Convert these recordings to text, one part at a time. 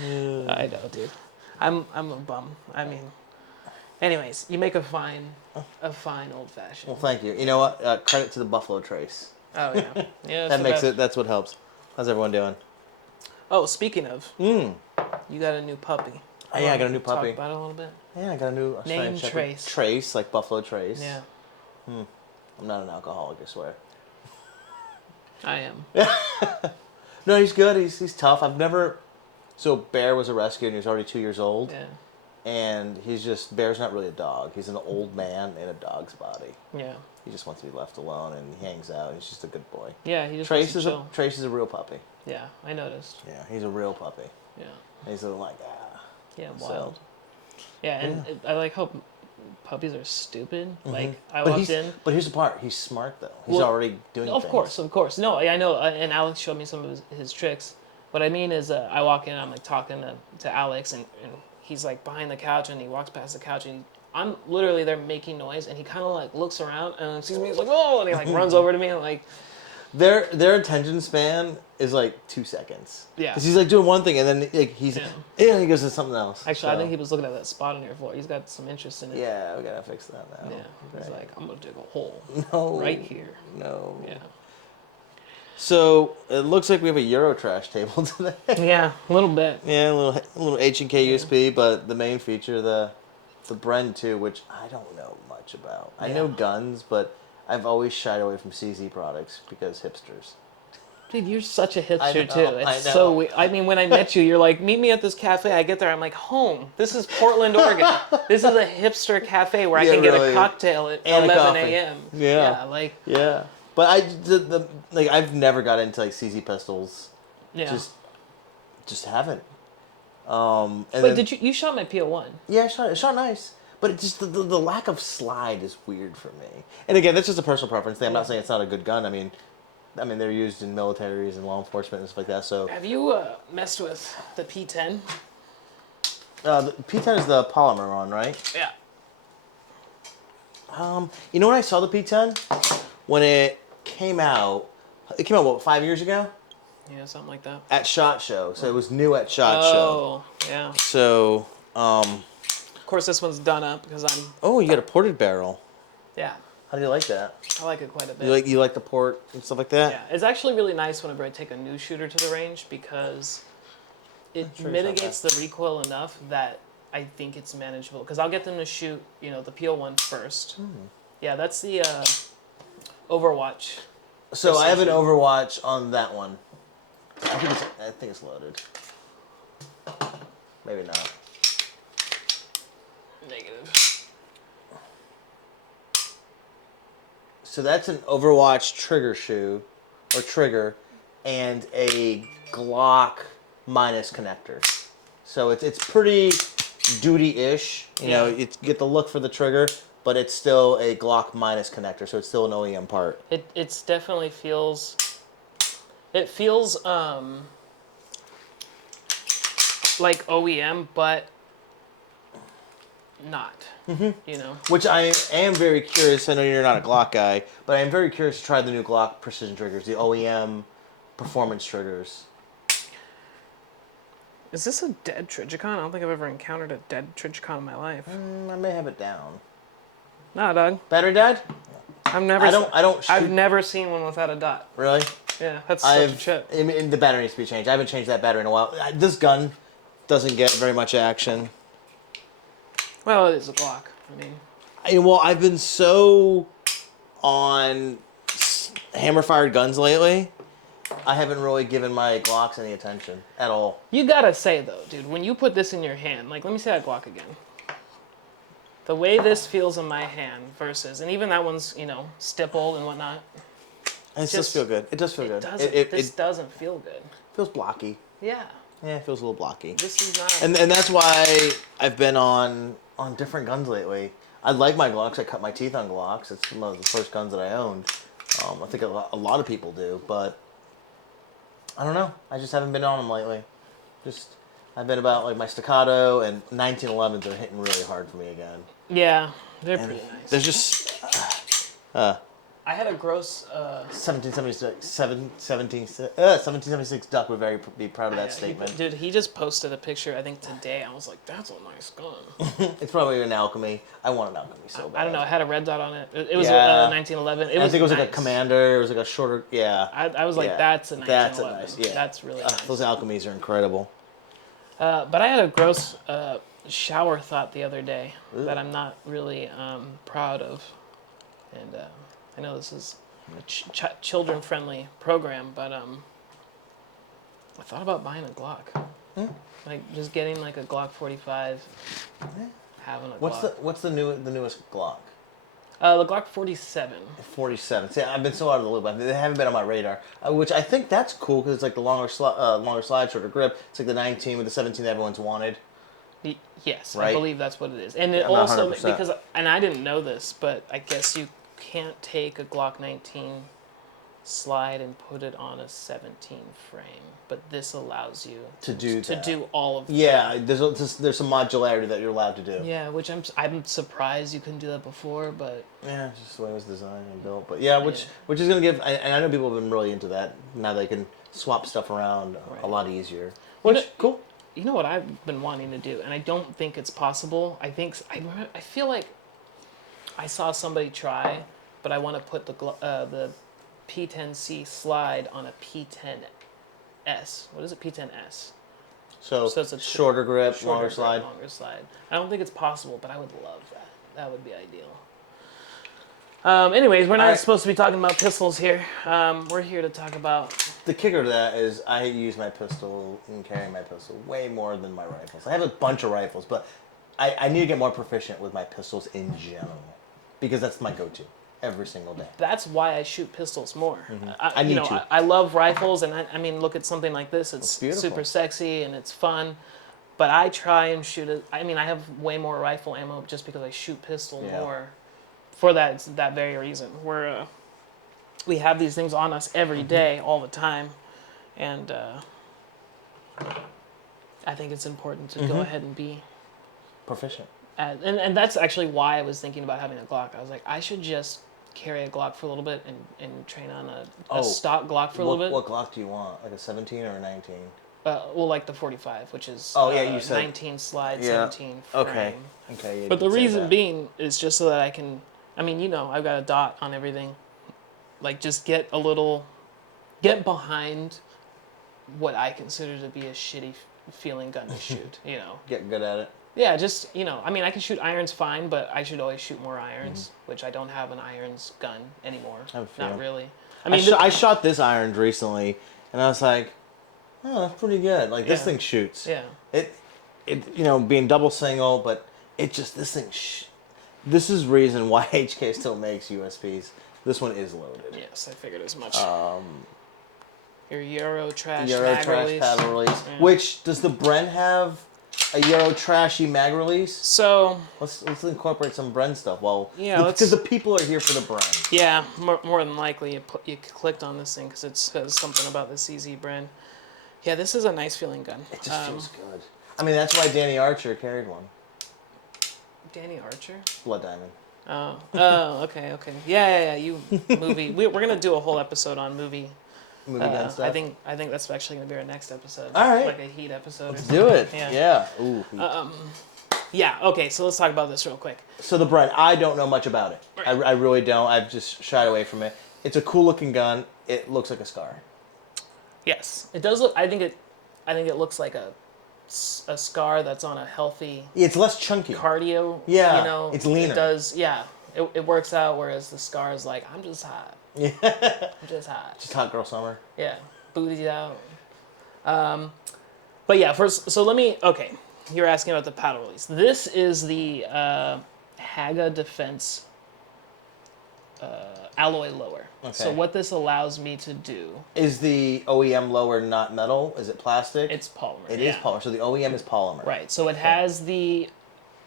I know, dude. I'm a bum. I mean, anyways, you make a fine old fashioned. Well, thank you. You know what? Credit to the Buffalo Trace. Oh yeah, yeah. That makes it. That's what helps. How's everyone doing? Oh, speaking of, you got a new puppy. Yeah, I got a new puppy. Talk about it a little bit. Yeah, I got a new Name Australian Shepherd. Trace. Trace, like Buffalo Trace. Yeah. I'm not an alcoholic, I swear. I am. No, he's good. He's tough. I've never. So Bear was a rescue, and he was already 2 years old. Yeah. And Bear's not really a dog. He's an old man in a dog's body. Yeah. He just wants to be left alone, and he hangs out. He's just a good boy. Yeah, he just Trace wants to chill. Trace is a real puppy. Yeah, I noticed. Yeah, he's a real puppy. Yeah. And he's like, Yeah, So, wild. Yeah, and I like how puppies are stupid. Like, I but walked in. But here's the part. He's smart, though. He's already doing Of things. Of course. No, I know. And Alex showed me some of his tricks. What I mean is, I walk in, I'm like talking to Alex, and he's like behind the couch, and he walks past the couch, and I'm literally there making noise, and he kind of like looks around and sees me, he's like, whoa, and he like runs over to me, and like. Their attention span is like 2 seconds. Yeah. Because he's like doing one thing, and then like he goes to something else. Actually, I think he was looking at that spot on your floor. He's got some interest in it. Yeah, we gotta fix that now. Yeah. He's like, I'm gonna dig a hole. No. Right here. No. Yeah. So it looks like we have a Eurotrash table today. Yeah, a little bit. Yeah, a little H&K USB, but the main feature, the Bren 2, which I don't know much about. I know guns, but I've always shied away from CZ products because hipsters. Dude, you're such a hipster, I know, too. I It's know. so weird. I mean, when I met you, you're like, meet me at this cafe. I get there, I'm like, home. This is Portland, Oregon. This is a hipster cafe where I can get a cocktail at And 11 a.m. Yeah. Yeah. But I've never got into like CZ pistols. Yeah. Just haven't. Wait, did you shot my PO1? Yeah, it shot nice. But it just the lack of slide is weird for me. And again, that's just a personal preference thing. I'm not saying it's not a good gun. I mean, they're used in militaries and law enforcement and stuff like that. So have you messed with the P10? The P10 is the polymer one, right? Yeah. You know when I saw the P10? When it came out what, 5 years ago? Yeah, something like that. At SHOT Show. So it was new at SHOT Show. Oh, yeah. So, of course, this one's done up because I'm. Oh, you got a ported barrel. Yeah. How do you like that? I like it quite a bit. You like the port and stuff like that? Yeah, it's actually really nice whenever I take a new shooter to the range because it mitigates the recoil enough that I think it's manageable. Because I'll get them to shoot, the PO1 first. Yeah, that's the Overwatch. So I have an Overwatch on that one. I think it's loaded. Maybe not. Negative. So that's an Overwatch trigger, and a Glock minus connector. So it's pretty duty-ish. You know, you get the look for the trigger, but it's still a Glock minus connector, so it's still an OEM part. It's definitely feels. It feels like OEM, but not. Which I am very curious. I know you're not a Glock guy, but I am very curious to try the new Glock precision triggers, the OEM performance triggers. Is this a dead Trigicon? I don't think I've ever encountered a dead Trigicon in my life. I may have it down. Nah, dog. Battery dead? I've never seen one without a dot. Really? Yeah, that's such a chip. The battery needs to be changed. I haven't changed that battery in a while. This gun doesn't get very much action. Well, it is a Glock. I've been so on hammer-fired guns lately. I haven't really given my Glocks any attention at all. You gotta say, though, dude, when you put this in your hand, like, let me see that Glock again. The way this feels in my hand versus, and even that one's, stippled and whatnot. It does feel good. It does feel good. This doesn't feel good. It feels blocky. Yeah. Yeah, it feels a little blocky. This is not. And that's why I've been on different guns lately. I like my Glocks. I cut my teeth on Glocks. It's one of the first guns that I owned. I think a lot of people do, but I don't know. I just haven't been on them lately. I've been about like my staccato, and 1911s are hitting really hard for me again. Yeah, they're pretty nice. There's just I had a gross. 1776 Duck would be proud of that statement. Dude, he just posted a picture, I think today. I was like, that's a nice gun. It's probably an Alchemy. I want an Alchemy so bad. I don't know. It had a red dot on it. It was 1911. I think it was like a Commander. It was like a shorter. Yeah. I was like, that's a 1911. That's a nice. Yeah. That's really nice. Those Alchemies are incredible. But I had a gross shower thought the other day that I'm not really proud of, and I know this is a children-friendly program, but I thought about buying a Glock, like just getting like a Glock 45, having a Glock. What's the newest Glock? The Glock 47. 47. See, I've been so out of the loop. They haven't been on my radar, which I think that's cool because it's like the longer slide, shorter grip. It's like the 19 with the 17 that everyone's wanted. Yes, right? I believe that's what it is. And it I'm also, 100%. because, and I didn't know this, but I guess you can't take a Glock 19 slide and put it on a 17 frame, but this allows you to do all of that. Yeah, there's some modularity that you're allowed to do. Yeah, which I'm surprised you couldn't do that before, but yeah, it's just the way it was designed and built. But yeah, which is gonna give, and I know people have been really into that. Now they can swap stuff around a lot easier. Cool. You know what I've been wanting to do, and I don't think it's possible. I feel like I saw somebody try, but I want to put the P10C slide on a P10S. What is it? P10S. So it's a shorter grip, longer slide. I don't think it's possible, but I would love that. That would be ideal. Anyways, we're not supposed to be talking about pistols here. We're here to talk about... The kicker to that is I use my pistol and carry my pistol way more than my rifles. I have a bunch of rifles, but I need to get more proficient with my pistols in general because that's my go-to every single day. That's why I shoot pistols more. Mm-hmm. I love rifles, and I mean, look at something like this. It's super sexy and it's fun. But I try and shoot it. I mean, I have way more rifle ammo just because I shoot pistol more. For that very reason, we have these things on us every day, all the time, and I think it's important to go ahead and be proficient. And that's actually why I was thinking about having a Glock. I was like, I should just carry a Glock for a little bit and train on a stock Glock for a little bit. What Glock do you want? Like a 17 or a 19? Well, like the 45, which is you said 19 slide, 17 frame. Okay. Yeah, but the reason being is just so that I can. I mean, I've got a dot on everything. Like, just get behind what I consider to be a shitty feeling gun to shoot, Get good at it. Yeah, just, I mean, I can shoot irons fine, but I should always shoot more irons, which I don't have an irons gun anymore. Not really. I mean, I shot this irons recently, and I was like, oh, that's pretty good. Like, this thing shoots. Yeah. It being double single, but this thing this is reason why HK still makes USPs. This one is loaded. Yes, I figured as much. Your Euro trash paddle release. Yeah. Which, does the Bren have a Euro trashy mag release? So let's incorporate some Bren stuff. Well, because the people are here for the Bren. Yeah, more than likely you clicked on this thing because it says something about the CZ Bren. Yeah, this is a nice feeling gun. It just feels good. I mean, that's why Danny Archer carried one. Danny Archer? Blood Diamond. Oh, okay. Yeah. You movie. We're gonna do a whole episode on movie gun stuff. I think that's actually gonna be our next episode. All right. Like a Heat episode. Let's do it. Yeah. Ooh. Yeah. Okay. So let's talk about this real quick. So the Bren, I don't know much about it. Right. I really don't. I've just shied away from it. It's a cool looking gun. It looks like a scar. Yes, it does look. I think it looks like a scar that's on a healthy. It's less chunky. Cardio. Yeah. It's leaner. It does. Yeah. It works out. Whereas the scar is like, I'm just hot. Yeah. I'm just hot. Just hot girl summer. Yeah. Booty's out. But yeah. So let me. Okay. You're asking about the paddle release. This is the Haga Defense alloy lower. Okay. So what this allows me to do... Is the OEM lower not metal? Is it plastic? It's polymer. It is polymer. So the OEM is polymer. Right. So it has the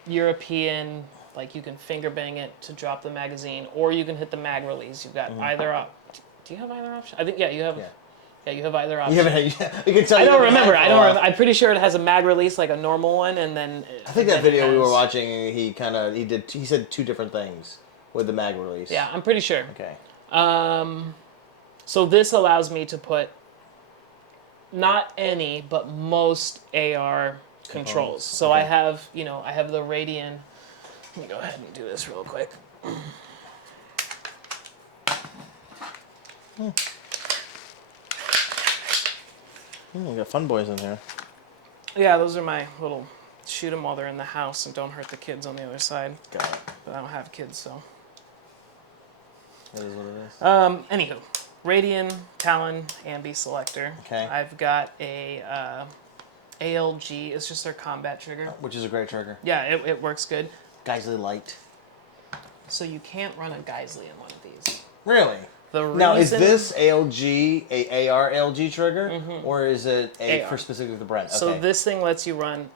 European, like you can finger bang it to drop the magazine, or you can hit the mag release. You've got either option. Do you have either option? I think, you have... Yeah, you have either option. You can tell I don't remember. I'm pretty sure it has a mag release, like a normal one, and then... I think that video we were watching, he said two different things with the mag release. Yeah, I'm pretty sure. Okay. So this allows me to put not any, but most AR controls. So okay. I have, I have the Radian. Let me go ahead and do this real quick. We got fun boys in here. Yeah, those are my little shoot them while they're in the house and don't hurt the kids on the other side. Got it. But I don't have kids, so. It is what it is. Anywho, Radian Talon Ambi selector. Okay. I've got a ALG. It's just their combat trigger. Which is a great trigger. Yeah, it works good. Geisley Light. So you can't run a Geisley in one of these. Really? Now, is this ALG a AR ALG trigger, or is it a AR. for specifically the Bren? Okay. So this thing lets you run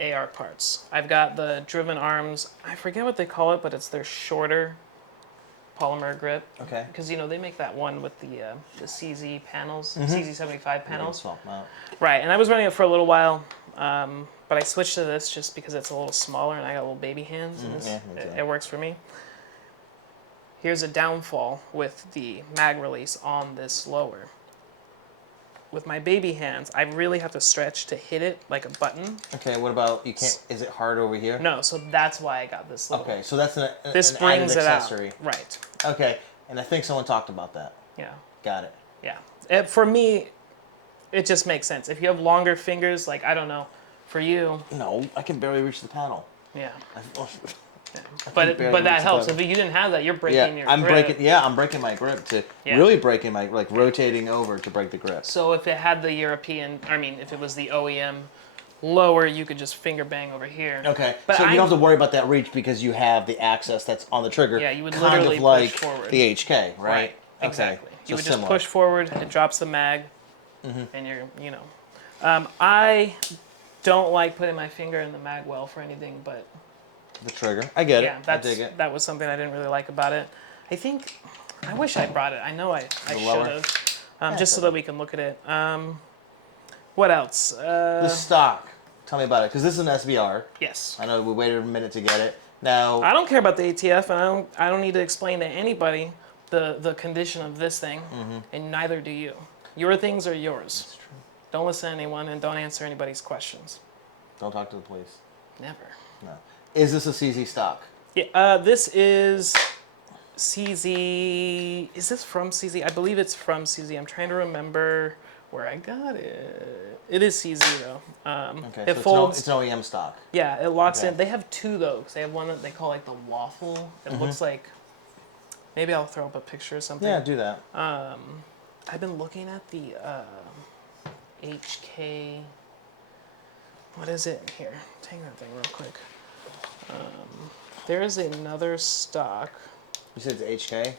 AR parts. I've got the driven arms. I forget what they call it, but it's their shorter polymer grip. Okay. Because they make that one with the CZ panels, CZ75 panels. Wow. Right, and I was running it for a little while, but I switched to this just because it's a little smaller and I got little baby hands, and it works for me. Here's a downfall with the mag release on this lower. With my baby hands, I really have to stretch to hit it like a button. Okay, what about, you can't, is it hard over here? No, so that's why I got this little. Okay, so that's this an brings added it accessory. out. Right. Okay, and I think someone talked about that. Yeah. Got it. Yeah. For me, it just makes sense. If you have longer fingers, like, I don't know, for you. No, I can barely reach the panel. Yeah. Yeah. But that helps. If you didn't have that, you're breaking your I'm grip. I'm breaking my grip to really breaking my, like, rotating over to break the grip. So if it had the European, if it was the OEM lower, you could just finger bang over here. Okay, but so you don't have to worry about that reach because you have the access that's on the trigger. Yeah, you would kind literally of like push forward. The HK, right? Okay. Exactly. So You would similar. just push forward, it drops the mag, and you're, I don't like putting my finger in the mag well for anything, but the trigger. I get it. I dig it. That was something I didn't really like about it. I wish I brought it. I know I should have, just so that we can look at it. What else? The stock. Tell me about it, because this is an SBR. Yes. I know we waited a minute to get it. Now, I don't care about the ATF, and I don't need to explain to anybody the condition of this thing, and neither do you. Your things are yours. That's true. Don't listen to anyone, and don't answer anybody's questions. Don't talk to the police. Never. No. Is this a CZ stock? Yeah. This is CZ. Is this from CZ? I believe it's from CZ. I'm trying to remember where I got it. It is CZ though. Okay. It So folds. it's an OEM stock. Yeah, it locks Okay. in. They have two though, because they have one that they call like the waffle. It looks like. Maybe I'll throw up a picture or something. Yeah, do that. I've been looking at the HK. What is it here? Take that thing real quick. There is another stock. You said it's HK?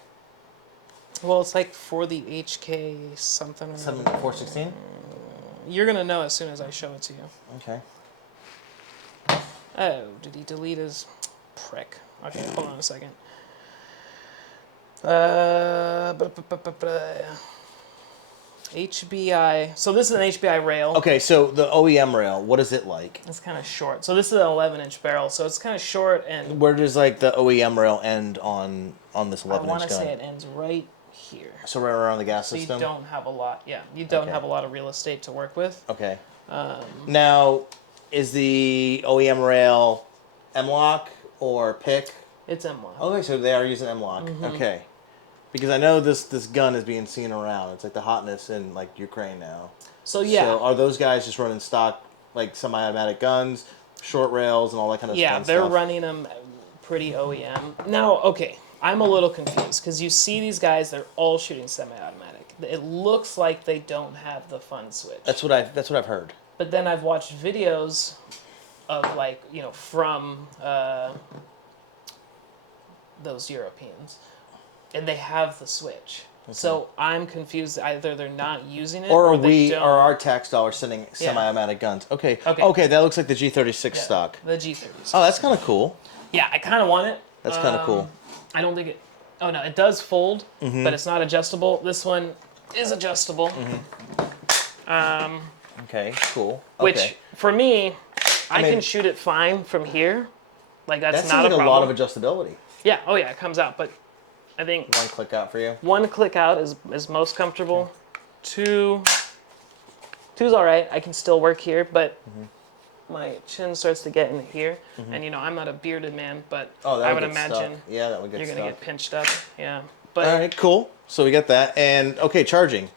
Well, it's like for the HK something. 416? You're gonna know as soon as I show it to you. Okay. Oh, did he delete his prick? Okay, hold on a second. HBI. So this is an HBI rail. Okay, so the OEM rail, what is it like? It's kind of short. So this is an 11-inch barrel, so it's kind of short and. Where does like the OEM rail end on this 11-inch gun? I want to say it ends right here. So right around the gas So system? you don't have a lot. Yeah, you don't have a lot of real estate to work with. Okay. Now, is the OEM rail M-LOK or PIC? It's M1. Okay, so they are using M-LOK. Okay. Because I know this gun is being seen around. It's like the hotness in like Ukraine now. So yeah. So are those guys just running stock like semi-automatic guns, short rails, and all that kind of stuff? Yeah, they're running them pretty OEM. Now, okay, I'm a little confused because you see these guys, they're all shooting semi-automatic. It looks like they don't have the fun switch. That's what I've heard. But then I've watched videos of like, from those Europeans, and they have the switch. Okay. So I'm confused. Either they're not using it, or they don't. Or our tax dollars sending semi-automatic guns. Okay. Okay, that looks like the G36 stock. The G36. Oh, that's kind of cool. Yeah, I kind of want it. That's kind of cool. I don't think it. Oh no, it does fold, but it's not adjustable. This one is adjustable. Okay, cool. Okay. Which for me, I can shoot it fine from here. Like that's not like a problem. a lot of adjustability. Yeah. Oh yeah, it comes out, but. I think One click out for you. one click out is most comfortable. Two's all right. I can still work here, but my chin starts to get in here. And, I'm not a bearded man, but I would imagine Yeah, that would get you're stuck. going to get pinched up. Yeah. But All right, cool. So we got that. And, okay, charging.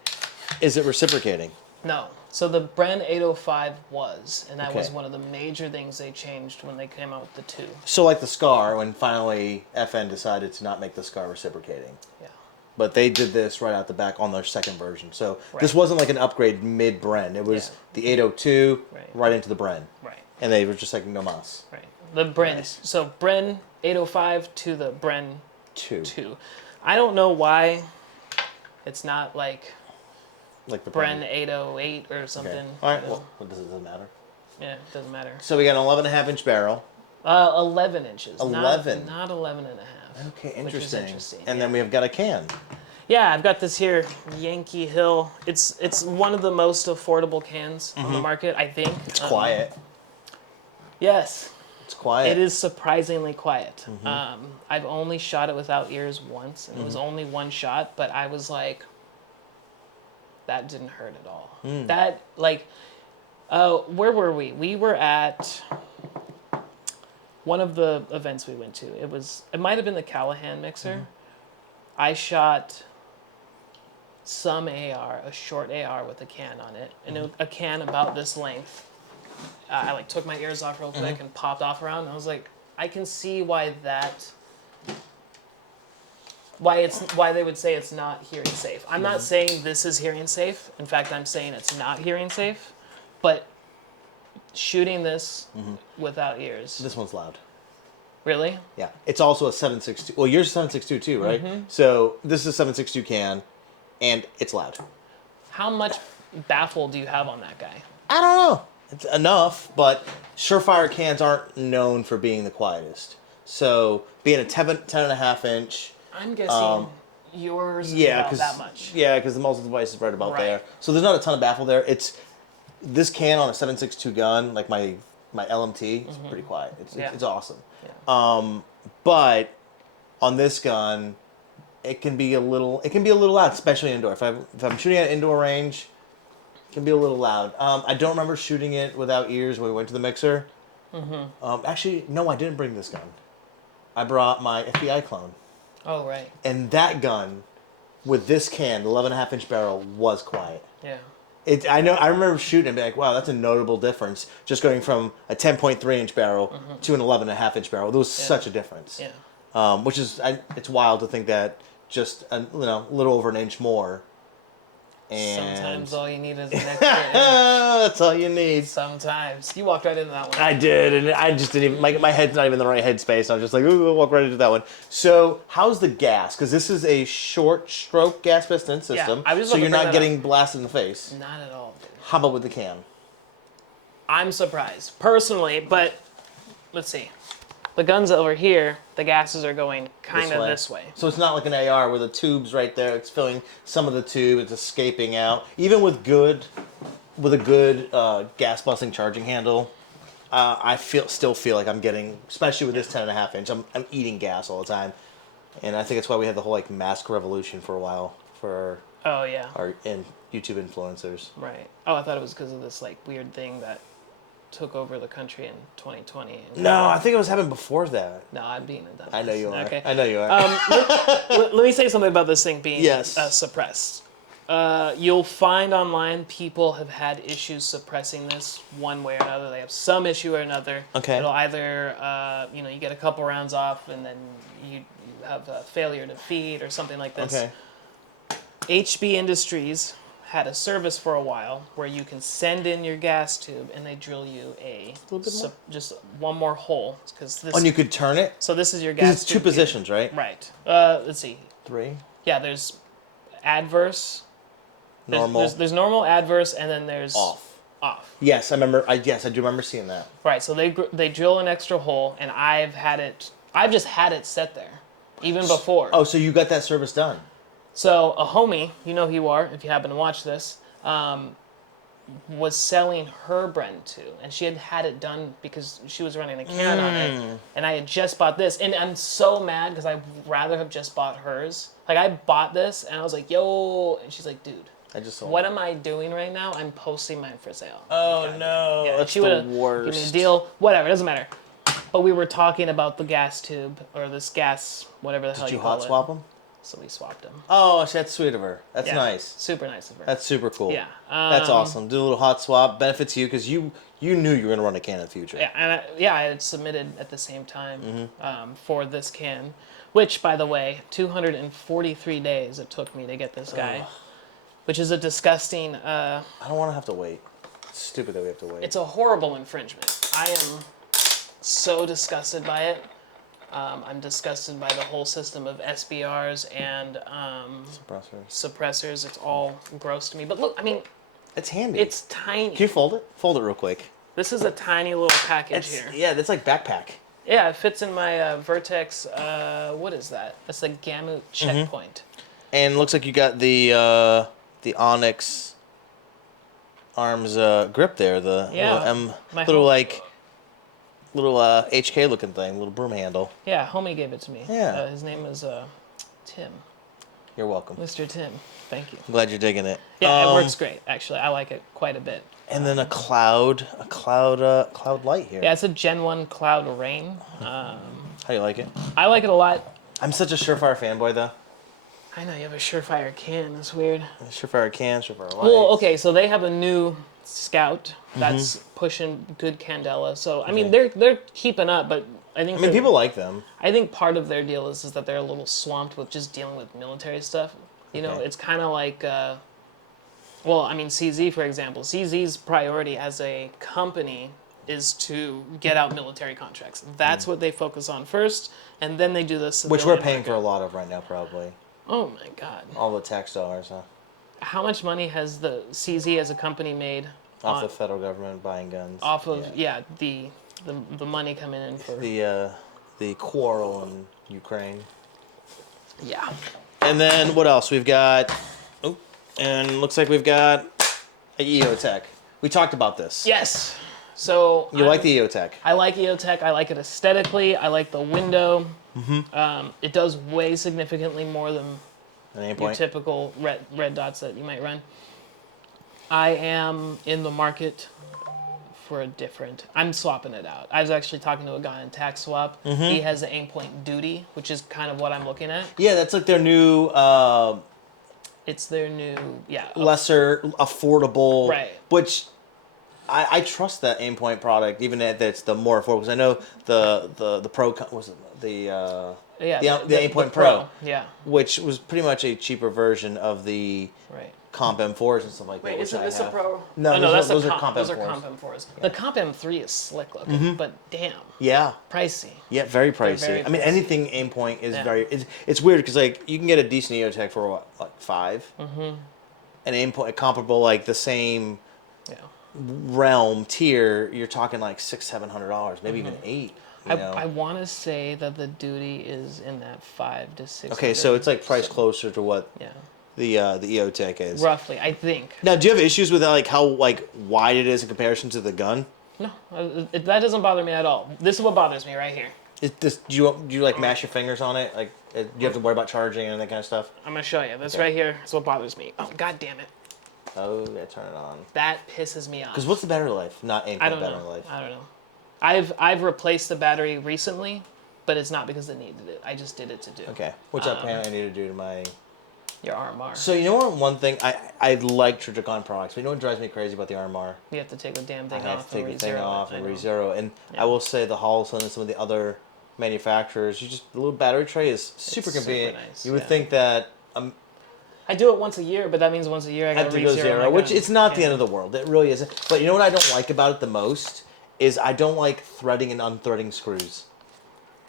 Is it reciprocating? no. So the Bren 805 was, and that was Okay. one of the major things they changed when they came out with the 2. So like the Scar, when finally FN decided to not make the Scar reciprocating. Yeah. But they did this right out the back on their second version. So this Right. wasn't like an upgrade mid-Bren. It was the 802 right into the Bren. Right. And they were just like, no mas. Right. The Bren. Nice. So Bren 805 to the Bren 2. 2. I don't know why it's not like Like the Bren 808 or something. Okay. All right, well, it doesn't matter. Yeah, it doesn't matter. So we got an 11.5-inch barrel. 11 inches. 11. Not 11 and a half. Okay, Which is interesting. interesting. And then we've got a can. Yeah, I've got this here, Yankee Hill. It's one of the most affordable cans on the market, I think. It's quiet. Yes. It's quiet. It is surprisingly quiet. I've only shot it without ears once, and it was only one shot, but I was like, that didn't hurt at all. That, like, where were we? We were at one of the events we went to. It might have been the Callahan mixer. I shot some AR, a short AR with a can on it, and a can about this length. I like took my ears off real quick and popped off around. And I was like, I can see why they would say it's not hearing safe. I'm not saying this is hearing safe. In fact, I'm saying it's not hearing safe. But shooting this without ears. This one's loud. Really? Yeah. It's also a 7.62. Well, yours is 7.62 too, right? So this is a 7.62 can, and it's loud. How much baffle do you have on that guy? I don't know. It's enough, but Surefire cans aren't known for being the quietest. So being a 10.5 inch. I'm guessing yours is about that much. Yeah, because the muzzle device is right about there. So there's not a ton of baffle there. It's this can on a 7.62 gun, like my LMT, is pretty quiet. It's awesome. Yeah. But on this gun, it can be a little loud, especially indoor. If I'm shooting at indoor range, it can be a little loud. I don't remember shooting it without ears when we went to the mixer. Actually, no, I didn't bring this gun. I brought my FBI clone. Oh, right. And that gun, with this can, 11.5-inch barrel, was quiet. Yeah. I remember shooting and being like, wow, that's a notable difference. Just going from a 10.3-inch barrel to an 11.5-inch barrel. There was such a difference. Yeah. Which is, it's wild to think that just a little over an inch more. And Sometimes all you need is an extra inch. that's all you need. Sometimes. You walked right into that one. I did, and I just didn't even, my head's not even in the right headspace. I was just like, ooh, I'll walk right into that one. So, how's the gas? Because this is a short stroke gas piston system, I was so about to you're bring not that getting blasted in the face. Not at all, dude. How about with the can? I'm surprised, personally, but let's see. The guns over here, the gases are going kind of this way. So it's not like an AR where the tube's right there. It's filling some of the tube. It's escaping out. Even with a good gas busting charging handle, I still feel like I'm getting, especially with this 10.5 inch, I'm eating gas all the time, and I think that's why we had the whole like mask revolution for a while for Oh, yeah. our YouTube influencers. Right. Oh, I thought it was because of this like weird thing that took over the country in 2020. No, I think it was happening before that. No, I'm being a dumbass. I know you are. Okay. I know you are. Let me say something about this thing being suppressed. You'll find online people have had issues suppressing this one way or another. They have some issue or another. Okay. It'll either, you get a couple rounds off and then you have a failure to feed or something like this. Okay. HB Industries had a service for a while where you can send in your gas tube and they drill you just one more hole because this. And you could turn it. So this is your gas. It's two positions, right? Right. Let's see. 3. Yeah, there's adverse. Normal. There's normal, adverse, and then there's off. Off. Yes, I remember. I do remember seeing that. Right. So they drill an extra hole, and I've just had it set there, even before. Oh, so you got that service done? So a homie, you know who you are if you happen to watch this. was selling her Bren to, and she had it done because she was running a can on it, and I had just bought this, and I'm so mad because I'd rather have just bought hers. Like, I bought this, and I was like, yo, and she's like, dude, I just sold what it. am I doing right now? I'm posting mine for sale. Oh God, no, yeah, that's she the would've worst. given me a deal, whatever, it doesn't matter. But we were talking about the gas tube, or this gas, whatever the hell Did you you call hot it. swap them? So we swapped them. Oh, that's sweet of her. That's Yeah, nice. super nice of her. That's super cool. Yeah. That's awesome. Do a little hot swap. Benefits you because you knew you were going to run a can in the future. Yeah, and I had submitted at the same time for this can, which, by the way, 243 days it took me to get this guy, which is a disgusting. I don't want to have to wait. It's stupid that we have to wait. It's a horrible infringement. I am so disgusted by it. I'm disgusted by the whole system of SBRs and suppressors. It's all gross to me. But look, I mean, it's handy. it's tiny. Can you fold it? Fold it real quick. This is a tiny little package here. Yeah, that's like backpack. Yeah, it fits in my Vertex. What is that? That's the Gamut checkpoint. And it looks like you got the Onyx arms grip there. The little HK looking thing, little broom handle. Yeah, homie gave it to me. Yeah. His name is Tim. You're welcome. Mr. Tim. Thank you. I'm glad you're digging it. Yeah, it works great. Actually, I like it quite a bit. And then a cloud light here. Yeah, it's a Gen 1 Cloud Rain. How do you like it? I like it a lot. I'm such a Surefire fanboy, though. I know, you have a Surefire can. That's weird. Surefire can, Surefire light. Well, okay, so they have a new Scout that's pushing good candela. So, I mean, they're keeping up, but I think people like them. I think part of their deal is that they're a little swamped with just dealing with military stuff. You know, it's kind of like, well, I mean, CZ, for example. CZ's priority as a company is to get out military contracts. That's what they focus on first, and then they do the civilian Which we're paying market. for a lot of right now, probably. Oh, my God. All the tax dollars, huh? How much money has the CZ as a company made Off the federal government buying guns. off of the money coming in for The quarrel in Ukraine. yeah. And then what else? We've got and looks like we've got a EOTech. We talked about this. Yes. So You like the EOTech. I like EOTech. I like it aesthetically. I like the window. It does way significantly more than your typical red dots that you might run. I am in the market for a different. I'm swapping it out. I was actually talking to a guy in tax swap. He has the Aimpoint Duty, which is kind of what I'm looking at. Yeah, that's like their new It's their new lesser affordable. Right. Which I trust that Aimpoint product, even if it's the more affordable. Because I know the Pro was it the Aimpoint Pro. Yeah. Which was pretty much a cheaper version of the Comp M4s and stuff like that. Wait, isn't this a Pro? No, those are Comp those M4s. are Comp M4s. The Comp M3 is slick looking, but damn. Yeah. Pricey. Yeah, very pricey. very I mean, pricey. anything Aimpoint is very. It's weird because like you can get a decent EOTech for what, like $5. An Aimpoint comparable, like the same realm tier, you're talking like $600-700, maybe even $8. I want to say that the duty is in that $500 to $600. Okay, so it's like priced closer to what the EOTech is. Roughly, I think. Now, do you have issues with like how like wide it is in comparison to the gun? No, that doesn't bother me at all. This is what bothers me right here. Do you like mash your fingers on it? Like, do you have to worry about charging and that kind of stuff? I'm gonna show you. This right here is what bothers me. Oh, God damn it. Oh, yeah, turn it on. That pisses me off. Because what's the battery life? Not Aimpoint battery life. I don't know. I've replaced the battery recently, but it's not because it needed it. I just did it to do. Okay. Which apparently I need to do to my... Your RMR. So you know what? One thing, I like Trijicon products, but you know what drives me crazy about the RMR? You have to take the damn thing off. I have to take the thing off and re-zero. re-zero. And I will say the Holson and some of the other manufacturers, the little battery tray is super convenient. Super nice, You would think that... I do it once a year, but that means once a year I got to go zero, which it's not the end of the world. It really isn't. But you know what I don't like about it the most is I don't like threading and unthreading screws.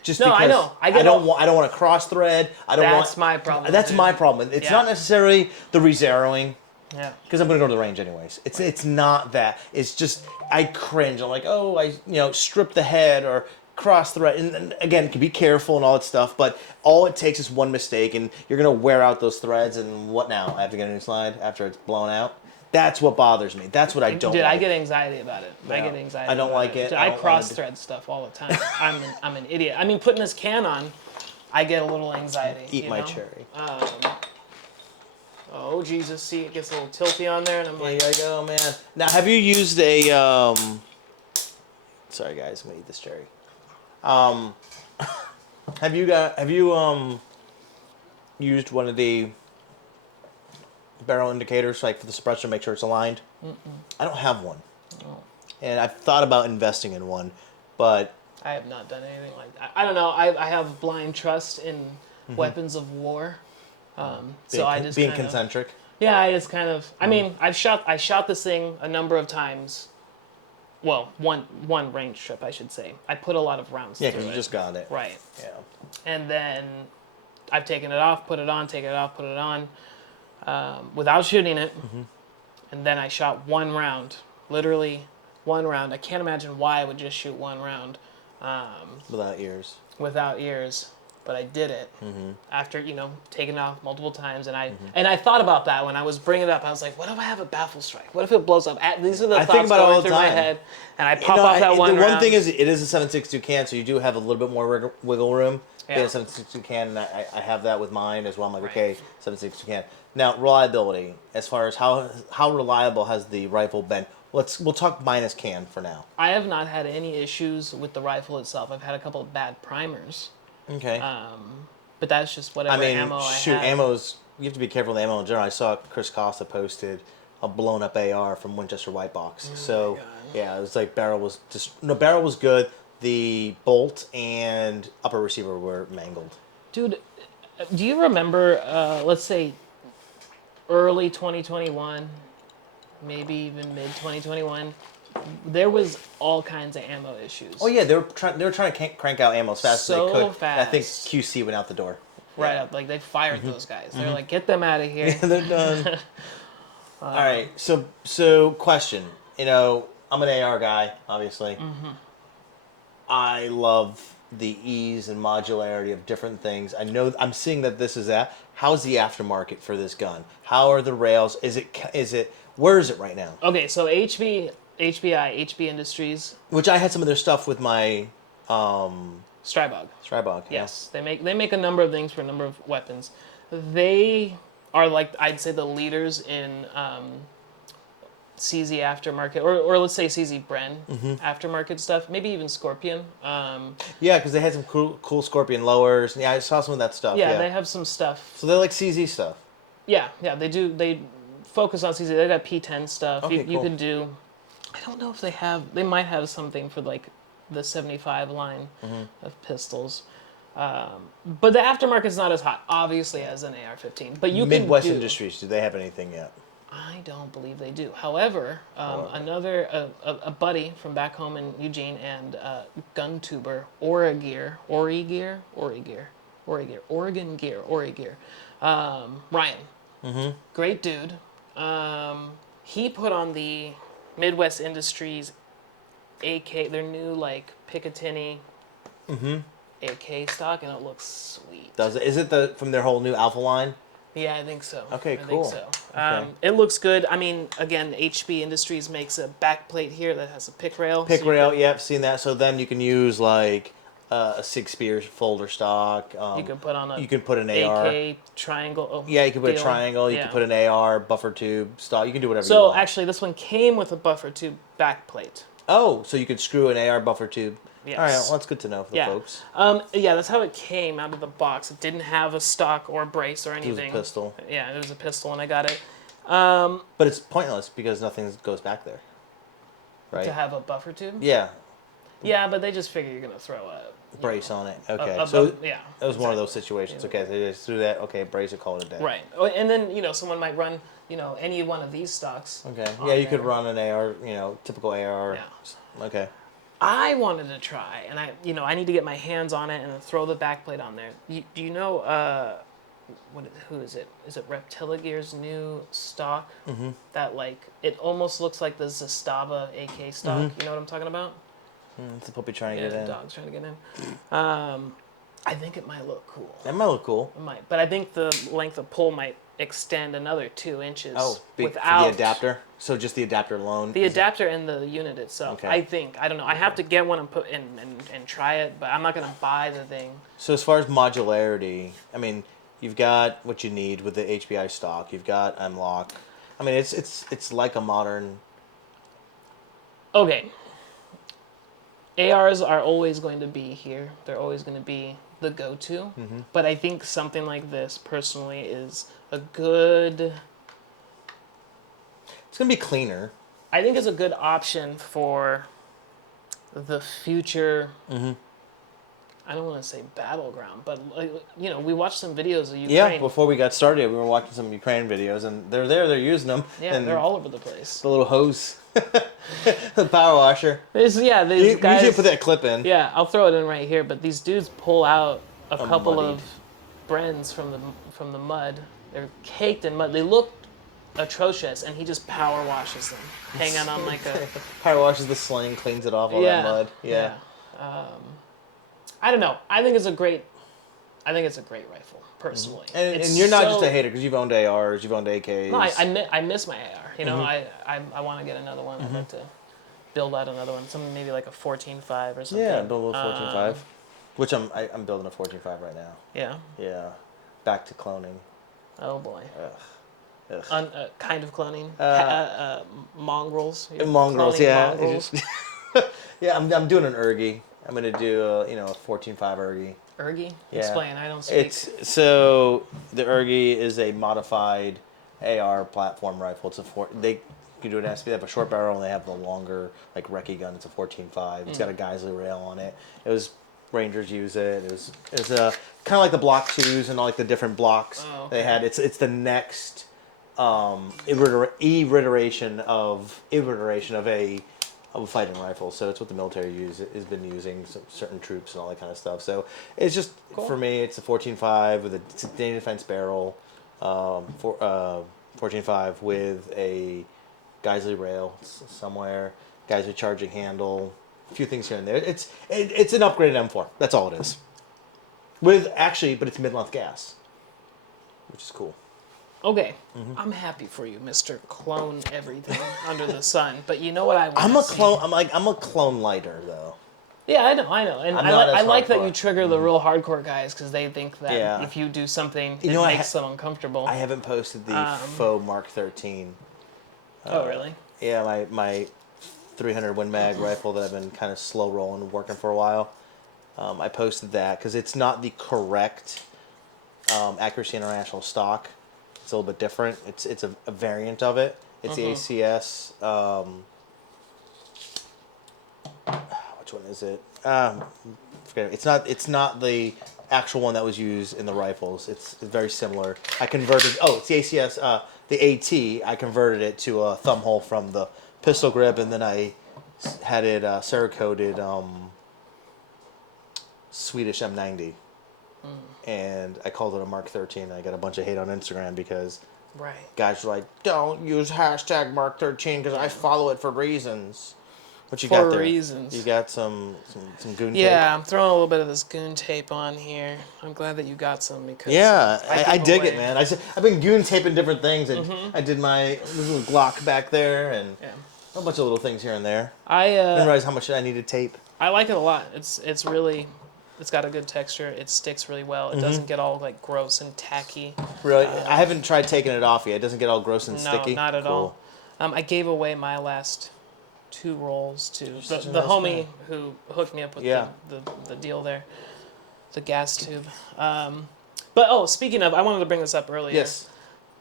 Just because I know. I don't want to cross thread. That's my problem. That's my problem. It's not necessarily the re-zeroing. Yeah. Because I'm going to go to the range anyways. It's not that. It's just I cringe. I'm like, oh, I strip the head or cross thread. And again, can be careful and all that stuff. But all it takes is one mistake, and you're going to wear out those threads. And what now? I have to get a new slide after it's blown out. That's what bothers me. That's what I don't Dude, like. I get anxiety about it. I Yeah. get anxiety. I don't about like it. Dude, I I don't cross wanna thread stuff all the time. I'm an idiot. I mean, putting this can on, I get a little anxiety. Eat you my know? cherry. Oh Jesus! See, it gets a little tilty on there, and I'm like, There you go, man. Now, have you used a? Sorry, guys, I'm gonna eat this cherry. Have you used one of the barrel indicators, like for the suppressor, to make sure it's aligned? I don't have one, and I've thought about investing in one, but I have not done anything like that. I don't know. I have blind trust in weapons of war. So I just being kind of, concentric. yeah, I just kind of. I mean, I shot this thing a number of times. Well, one range trip, I should say. I put a lot of rounds Yeah, through because you it. just got it. Right. Yeah. And then I've taken it off, put it on, taken it off, put it on, without shooting it. And then I shot one round, literally one round. I can't imagine why I would just shoot one round Without ears. without ears, but I did it after taking it off multiple times. And I thought about that when I was bringing it up. I was like, what if I have a baffle strike? What if it blows up? These are the I thoughts think about it all going the through my time. head, and I pop off that The one one round. thing is, it is a 7.62 can, so you do have a little bit more wiggle room. Yeah. Being a 7.62 can, and I have that with mine as well. I'm like, okay, 7.62 can. Now, reliability, as far as how reliable has the rifle been? We'll talk minus can for now. I have not had any issues with the rifle itself. I've had a couple of bad primers. Okay. But that's just whatever ammo I have. ammo's, you have to be careful with ammo in general. I saw Chris Costa posted a blown up AR from Winchester White Box. So yeah, it was like barrel was good. The bolt and upper receiver were mangled. Dude, do you remember, let's say, early 2021, maybe even mid 2021? There was all kinds of ammo issues. Oh yeah, they were trying to crank out ammo as fast as they could. Fast. And I think QC went out the door. Right up, like they fired those guys. They're like, get them out of here. They're done. All right, so question. I'm an AR guy, obviously. I love the ease and modularity of different things. I know I'm seeing that this is that. How's the aftermarket for this gun? How are the rails? Where is it right now? Okay, so HB Industries, Which I had some of their stuff with my Strybog. Strybog. Yes, they make a number of things for a number of weapons. They are, like, I'd say, the leaders in CZ Aftermarket, or let's say CZ Bren aftermarket stuff. Maybe even Scorpion. Yeah, because they had some cool Scorpion lowers. Yeah, I saw some of that stuff. Yeah, they have some stuff. So they like CZ stuff. Yeah, they do. They focus on CZ. They got P10 stuff. Okay, you cool. could do. I don't know if they have. They might have something for like the 75 line of pistols. But the aftermarket's not as hot, obviously, as an AR-15. But you Midwest can do, Industries, do they have anything yet? I don't believe they do. However, another a buddy from back home in Eugene and gun tuber Oregear, Ryan, great dude. He put on the Midwest Industries AK, their new like Picatinny AK stock, and it looks sweet. Does it? Is it from their whole new Alpha line? Yeah, I think so. Okay, I cool. think so. Okay. It looks good. I mean, again, HB Industries makes a back plate here that has a pick rail. Pick rail, yep, seen that. So then you can use like a Six Spears folder stock. You could put on you can put an AR. AK triangle. Oh, Yeah, you can put deal. a triangle. You Yeah. can put an AR buffer tube stock. You can do whatever you So want. actually, this one came with a buffer tube back plate. Oh, so you could screw an AR buffer tube. Yes. All right, well, that's good to know for the Yeah. folks. Yeah, that's how it came out of the box. It didn't have a stock or a brace or It was anything. a pistol. Yeah, it was a pistol, and I got it. But it's pointless because nothing goes back there. Right? To have a buffer tube. Yeah, Yeah, but they just figure you're gonna throw a brace on it. Okay, a so yeah. it was one of those situations. Okay, they just threw that. Okay, brace it, call it a day. Right. Oh, and then someone might run any one of these stocks. Okay. on Yeah, you could there. run an AR. Typical AR. Yeah. Okay. I wanted to try, and I need to get my hands on it and then throw the backplate on there. Do you know who is it? Is it Reptiligier's new stock? That it almost looks like the Zastava AK stock. You know what I'm talking about? It's a puppy trying to Yeah, get in. the dog's trying to get in. I think it might look cool. That might look cool. It might, but I think the length of pull might extend another 2 inches for without the adapter. So just the adapter alone. the adapter and the unit itself. Okay. I think. I don't know. I have to get one and put and try it, but I'm not gonna buy the thing. So as far as modularity, I mean, you've got what you need with the HBI stock. You've got M-LOK. I mean, it's like a modern. Okay. ARs are always going to be here. They're always going to be the go-to. But I think something like this, personally, is a good... It's gonna be cleaner. I think it's a good option for the future... I don't want to say battleground, but like, you know, we watched some videos of Ukraine. Yeah, before we got started, we were watching some Ukraine videos, and they're there, they're using them. Yeah, and they're all over the place. the little hose, the power washer. These You guys... should put that clip in. Yeah, I'll throw it in right here, but these dudes pull out a couple muddied. of Brens from the mud. They're caked in mud. They look atrocious, and he just power washes them, hanging on like a... Power washes the sling, cleans it off all that mud. Yeah. I don't know. I think it's a great rifle, personally. And you're not just a hater because you've owned ARs, you've owned AKs. No, I miss my AR. You know, I want to get another one. I'd like to build out another one, something maybe like a 14.5 or something. Yeah, build a little 14.5, which I'm building a 14.5 right now. Yeah. Yeah, back to cloning. Oh boy. Ugh. Kind of cloning. Mongrels. You're Mongrels, cloning yeah. mongrels. Yeah, I'm doing an ergi. I'm gonna do a 14.5 ergi. Ergi? Yeah. Explain. I don't speak. So the ergi is a modified AR platform rifle. They you do an SP. They have a short barrel and they have the longer like recce gun. It's a 14.5. It's got a Geisley rail on it. It was Rangers use it. It was kind of like the Block 2s and all like the different blocks they had. It's the next iteration of a fighting rifle. So it's what the military has been using, certain troops and all that kind of stuff. So it's just for me, it's a 14.5 with a Danish Defense barrel, 14.5 with a Geisley rail somewhere, Geisley charging handle, a few things here and there. It's an upgraded M4. That's all it is. But it's mid-length gas, which is cool. Okay, I'm happy for you, Mr. Clone Everything under the sun. But you know what I want? I'm a clone. I'm a clone lighter though. Yeah, I know, and I like that you trigger the real hardcore guys because they think that if you do something, it makes them uncomfortable. I haven't posted the faux Mark 13. Oh really? Yeah, my 300 Win Mag rifle that I've been kind of slow rolling, working for a while. I posted that because it's not the correct Accuracy International stock. It's a little bit different. It's a variant of it. It's the ACS. Which one is it? Forget it. It's not the actual one that was used in the rifles. It's very similar. I converted. Oh, it's the ACS. The AT. I converted it to a thumb hole from the pistol grip, and then I had it Cerakoted Swedish M90. And I called it a Mark 13. I got a bunch of hate on Instagram because guys were like, "Don't use hashtag Mark 13 because I follow it for reasons." What you got there? For reasons. You got some goon tape? Yeah, I'm throwing a little bit of this goon tape on here. I'm glad that you got some because I dig it, man. I've been goon taping different things, and I did my little Glock back there, and a bunch of little things here and there. I didn't realize how much I needed tape. I like it a lot. It's really. It's got a good texture. It sticks really well. It doesn't get all like gross and tacky. Really? I haven't tried taking it off yet. It doesn't get all gross and sticky? No, not at all. I gave away my last 2 rolls to the homie who hooked me up with the deal there. The gas tube. But speaking of, I wanted to bring this up earlier. Yes.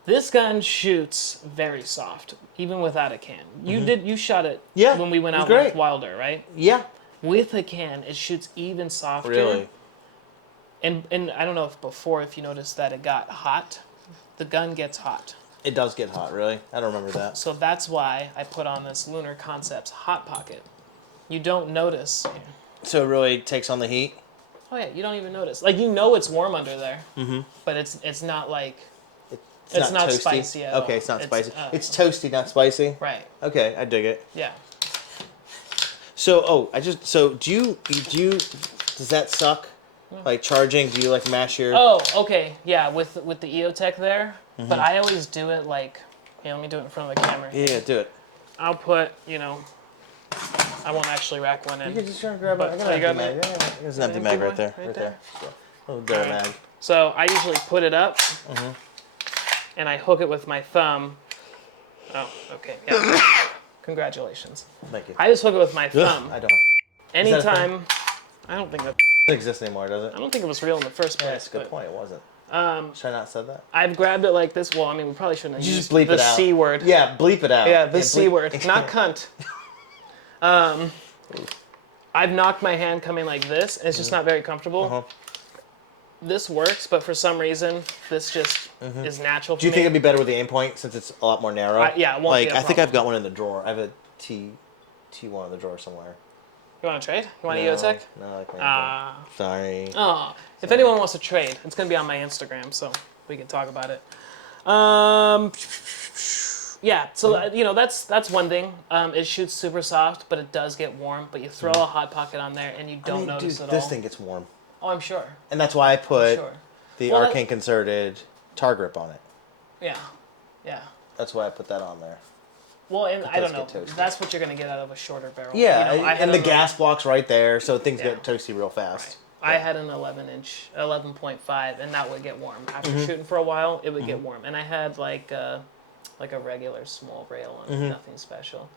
This gun shoots very soft, even without a can. You shot it when we went out with Wilder, right? Yeah. With a can, it shoots even softer. Really? And I don't know if you noticed that it got hot. The gun gets hot. It does get hot, really? I don't remember that. So that's why I put on this Lunar Concepts Hot Pocket. You don't notice. So it really takes on the heat? Oh yeah, you don't even notice. Like it's warm under there. But it's not like it's not spicy at all. Okay, it's not spicy. It's toasty, not spicy. Right. Okay, I dig it. Yeah. So, do you does that suck? Like charging, do you like mash your... Oh, okay. Yeah, with the EOTech there, But I always do it like, let me do it in front of the camera. Yeah, do it. I'll put, I won't actually rack one in. You can just try and grab it. I got you an got empty mag. Yeah, there's an empty mag right there. Right Right there. there. Little dirt Alright. mag. So I usually put it up, and I hook it with my thumb. Oh, okay. Yeah. Congratulations. Thank you. I just hook it with my thumb. I don't. Anytime. I don't think that. Doesn't exist anymore, does it? I don't think it was real in the first place. Yeah, that's a good point. It wasn't. Should I not said that? I've grabbed it like this. Well, I mean, we probably shouldn't have You used just bleep the it out. C word. Yeah, bleep it out. Yeah, the Yeah, C bleep- word, not cunt. I've knocked my hand coming like this, and it's just not very comfortable. This works, but for some reason, this just is natural for Do you me. think it'd be better with the aim point since it's a lot more narrow? Yeah, it won't like be a I think problem. I've got one in the drawer. I have a T1 in the drawer somewhere. You want to trade? You want a Yotech? No, I can't. Sorry. Oh, if anyone wants to trade, it's going to be on my Instagram, so we can talk about it. Yeah, so that's one thing. It shoots super soft, but it does get warm. But you throw a hot pocket on there, and you don't notice dude, at this all. thing gets warm, Oh, I'm sure. and that's why I put Sure. the Well, arcane concerted tar grip on it. Yeah, yeah. That's why I put that on there. Well, and I does don't know. get toasty. That's what you're going to get out of a shorter barrel. Yeah, I had and the a- gas block's right there, so things Yeah. get toasty real fast. I had an 11.5, and that would get warm. After shooting for a while, it would get warm. And I had like a regular small rail on it, nothing special.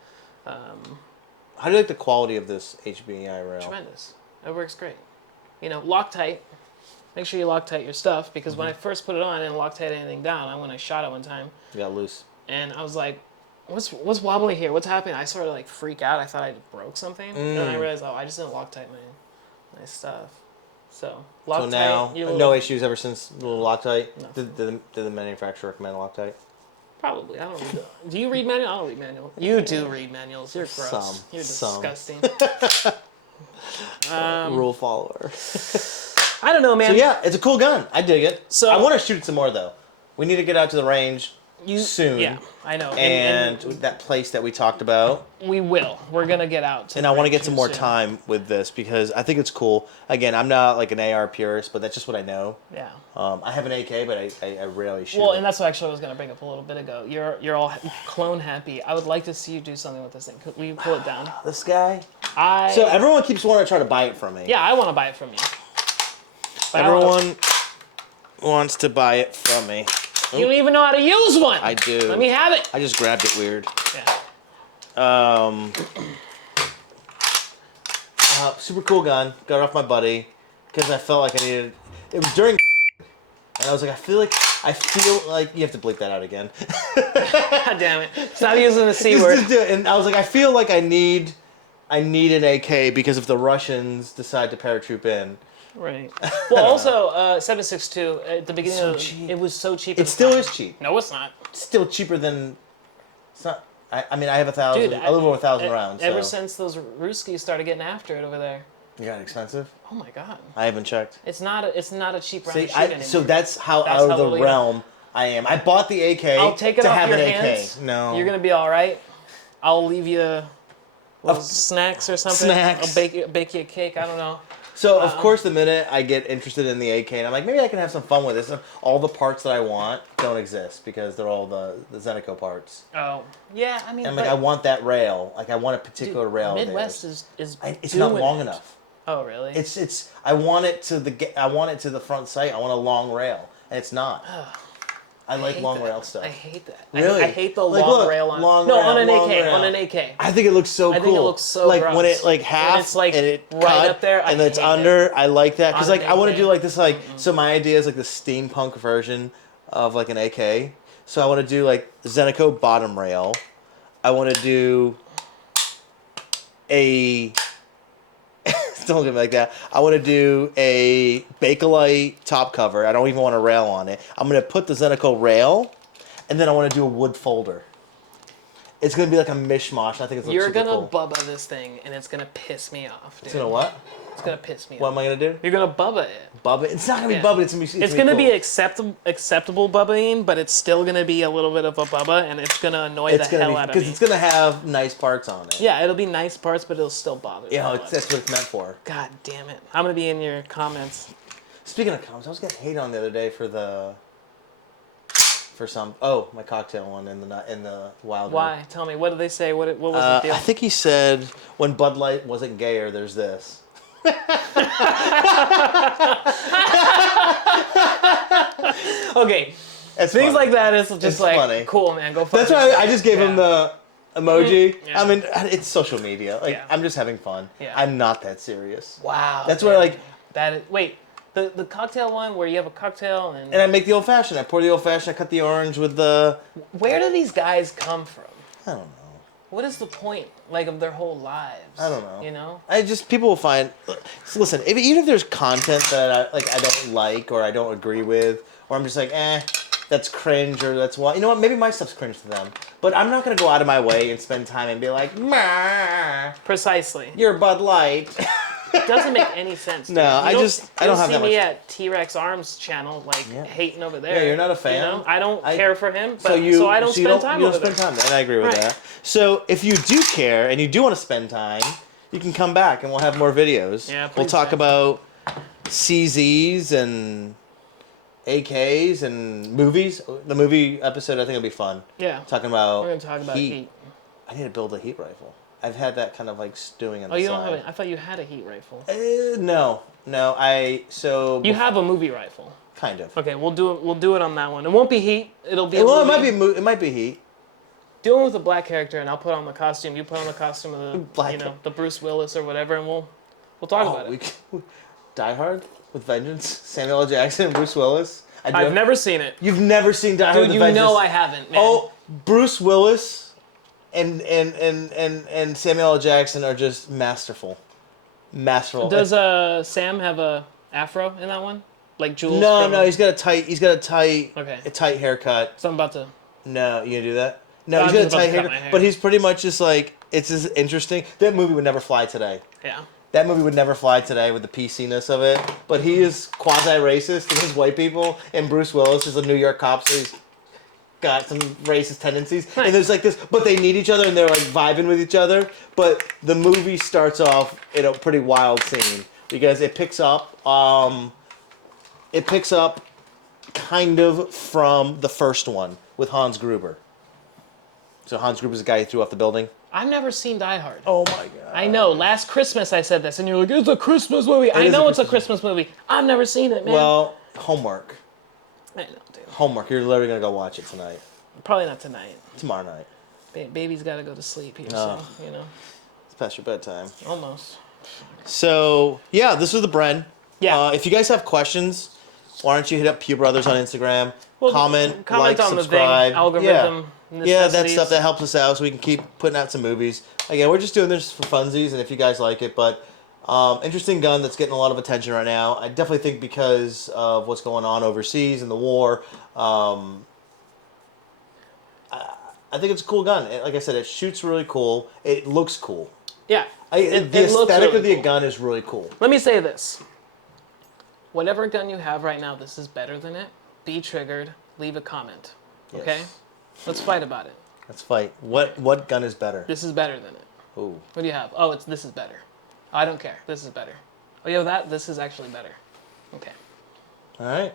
How do you like the quality of this HBI rail? Tremendous. It works great. Loctite. Make sure you Loctite your stuff, because when I first put it on, I didn't Loctite anything down. When I shot it one time, You got loose. and I was like, what's wobbly here? What's happening? I sort of like freak out. I thought I broke something. And then I realized, I just didn't Loctite my stuff. So Loctite. So now, your no little- issues ever since little Loctite? Nothing. Did the manufacturer recommend Loctite? Probably. I don't read. Do you read manual? I don't read manual. You do read manuals. You're gross. Some. You're Some. disgusting. Rule follower. I don't know, man. So yeah, it's a cool gun. I dig it. So- I want to shoot some more though. We need to get out to the range soon. Yeah, I know. And that place that we talked about. we will. We're gonna get out. And I want to get range some more soon. time with this because I think it's cool. Again, I'm not like an AR purist, but that's just what I know. Yeah. I have an AK, but I rarely shoot. Well, it. and that's what actually I was gonna bring up a little bit ago. You're all clone happy. I would like to see you do something with this thing. Will you pull it down? This guy. I. So everyone keeps wanting to try to buy it from me. Yeah, I want to buy it from you. But I don't know- Everyone wants to buy it from me. You don't even know how to use one. I do. Let me have it. I just grabbed it weird. Yeah. Super cool gun. Got it off my buddy because I felt like I needed. It was during, and I was like, I feel like you have to bleep that out again. God damn it. Stop using the C Just word. do it. And I was like, I feel like I need an AK because if the Russians decide to paratroop in, Right. Well, also, 7.62 at the beginning So of cheap. it was so cheap. at it the still time. is cheap. No, it's not. It's still cheaper than. It's not. I mean, I have 1,000. Dude, a little over 1,000 rounds. Ever so. since those Ruskies started getting after it over there. You got it expensive? Oh my god. I haven't checked. It's not a cheap round See, to shoot anymore. so that's how That's out how of the little you- realm I am. I bought the AK I'll take it to off have your an hands. AK. No. You're gonna be all right. I'll leave you snacks or something. Snacks. I'll bake you a cake. I don't know. So of course, the minute I get interested in the AK, and I'm like, maybe I can have some fun with this. All the parts that I want don't exist because they're all the Zeneco parts. Oh yeah, I mean. And I'm like, I want that rail. Like I want a particular rail. of Midwest theirs. is. It's not doing long it. enough. Oh really? It's. I want it to the front sight. I want a long rail, and it's not. I like hate long that. rail stuff. I hate that. Really? I hate the Like, long look, rail on. long no, rail, on an long AK. rail. On an AK. I think it looks so cool. I think it looks so like when gross. it like half And it's, like, and it right cut, up there, I and then it's hate it. under. I like that because On like an I want to AK. do like this like so my idea is like the steampunk version of like an AK. So I want to do like Zeneco bottom rail. I want to do a. Don't look at me like that. I want to do a Bakelite top cover. I don't even want a rail on it. I'm gonna put the Zeneco rail, and then I want to do a wood folder. It's gonna be like a mishmash. I think it's You're super gonna cool. bubba this thing, and it's gonna piss me off, dude. It's gonna what? It's gonna piss me What off. am I gonna do? You're gonna bubba it. Bub it. It's not gonna be Yeah. bub it. It's gonna be. It's gonna be cool. acceptable bubbaing, but it's still gonna be a little bit of a bubba, and it's gonna annoy It's the gonna hell be out of because me. it's gonna have nice parts on it. Yeah, it'll be nice parts, but it'll still bother me. You know, that's what it's meant for. God damn it! I'm gonna be in your comments. Speaking of comments, I was getting hate on the other day for for some. Oh, my cocktail one in the wild. Why? Tell me. What did they say? What was the deal? I think he said when Bud Light wasn't gayer, there's this. Okay. It's Things funny. like that is just It's like funny. cool, man. Go fuck That's why yourself. I just gave him the emoji. Yeah. I mean, it's social media. Like, Yeah. I'm just having fun. Yeah. I'm not that serious. Wow. That's where, like... That is, wait, the cocktail one where you have a cocktail and... And I make the old-fashioned. I pour the old-fashioned. I cut the orange with the... Where do these guys come from? I don't know. What is the point, like, of their whole lives? I don't know. You know? People will find... Listen, even if there's content that I don't like or I don't agree with, or I'm just like, that's cringe or that's why... You know what? Maybe my stuff's cringe to them. But I'm not going to go out of my way and spend time and be like, Precisely. you're Bud Light. It doesn't make any sense. No, I don't have that You'll see much... me at T-Rex Arms channel, like, hating over there. Yeah, you're not a fan? You know? I don't care for him, but, so I don't so spend time over there. And I agree with Right. that. So if you do care and you do want to spend time, you can come back and we'll have more videos. Yeah, we'll please, talk man. about CZs and AKs and movies. The movie episode, I think, will be fun. Yeah. Talking about We're going to talk about heat. I need to build a heat rifle. I've had that kind of like stewing on the Oh, you side. don't have it? I thought you had a heat rifle. No. You have a movie rifle. Kind of. Okay, we'll do it on that one. It won't be heat. It'll be. Well, it might be heat. Do it with a black character, and I'll put on the costume. You put on the costume of the Black the Bruce Willis or whatever, and we'll talk about it. Die Hard with Vengeance, Samuel L. Jackson and Bruce Willis. I've never seen it. You've never seen Die Hard Dude, with you Vengeance? know I haven't, man. Oh, Bruce Willis and Samuel L. Jackson are just masterful. Masterful. Does Sam have a afro in that one? Like Jules? No, he's got a tight Okay. a tight haircut. So I'm about to. No, you gonna do that? No, No, he's I'm got a just about tight to cut haircut. my hair. But he's pretty much just like, it's just interesting. That movie would never fly today. Yeah. That movie would never fly today with the PC-ness of it. But he is quasi-racist and his white people, and Bruce Willis is a New York cop, so he's got some racist tendencies. Nice. And there's like this, but they need each other and they're like vibing with each other. But the movie starts off in a pretty wild scene because it picks up kind of from the first one with Hans Gruber. So Hans Gruber's the guy who threw off the building. I've never seen Die Hard. Oh my god. I know. Last Christmas I said this, and you're like, it's a Christmas movie. I know it's a Christmas movie. I've never seen it, man. Well, homework. I know, dude. Homework. You're literally gonna go watch it tonight. Probably not tonight. Tomorrow night. Baby's got to go to sleep here, Oh. so, you know. It's past your bedtime. Almost. So, yeah, this was the Bren. Yeah. If you guys have questions, why don't you hit up Pew Brothers on Instagram, Well, comment, like, on subscribe. the thing, algorithm, Yeah, that necessities. stuff that helps us out so we can keep putting out some movies. Again, we're just doing this for funsies, and if you guys like it, but interesting gun that's getting a lot of attention right now. I definitely think because of what's going on overseas and the war, I think it's a cool gun. Like I said, it shoots really cool. It looks cool. Yeah. The It looks aesthetic really of the cool. gun is really cool. Let me say this. Whatever gun you have right now, this is better than it. Be triggered. Leave a comment. Okay? Yes. Let's fight about it. Let's fight. What gun is better? This is better than it. Ooh. What do you have? Oh, this is better. I don't care. This is better. Oh, you have that? This is actually better. Okay. All right.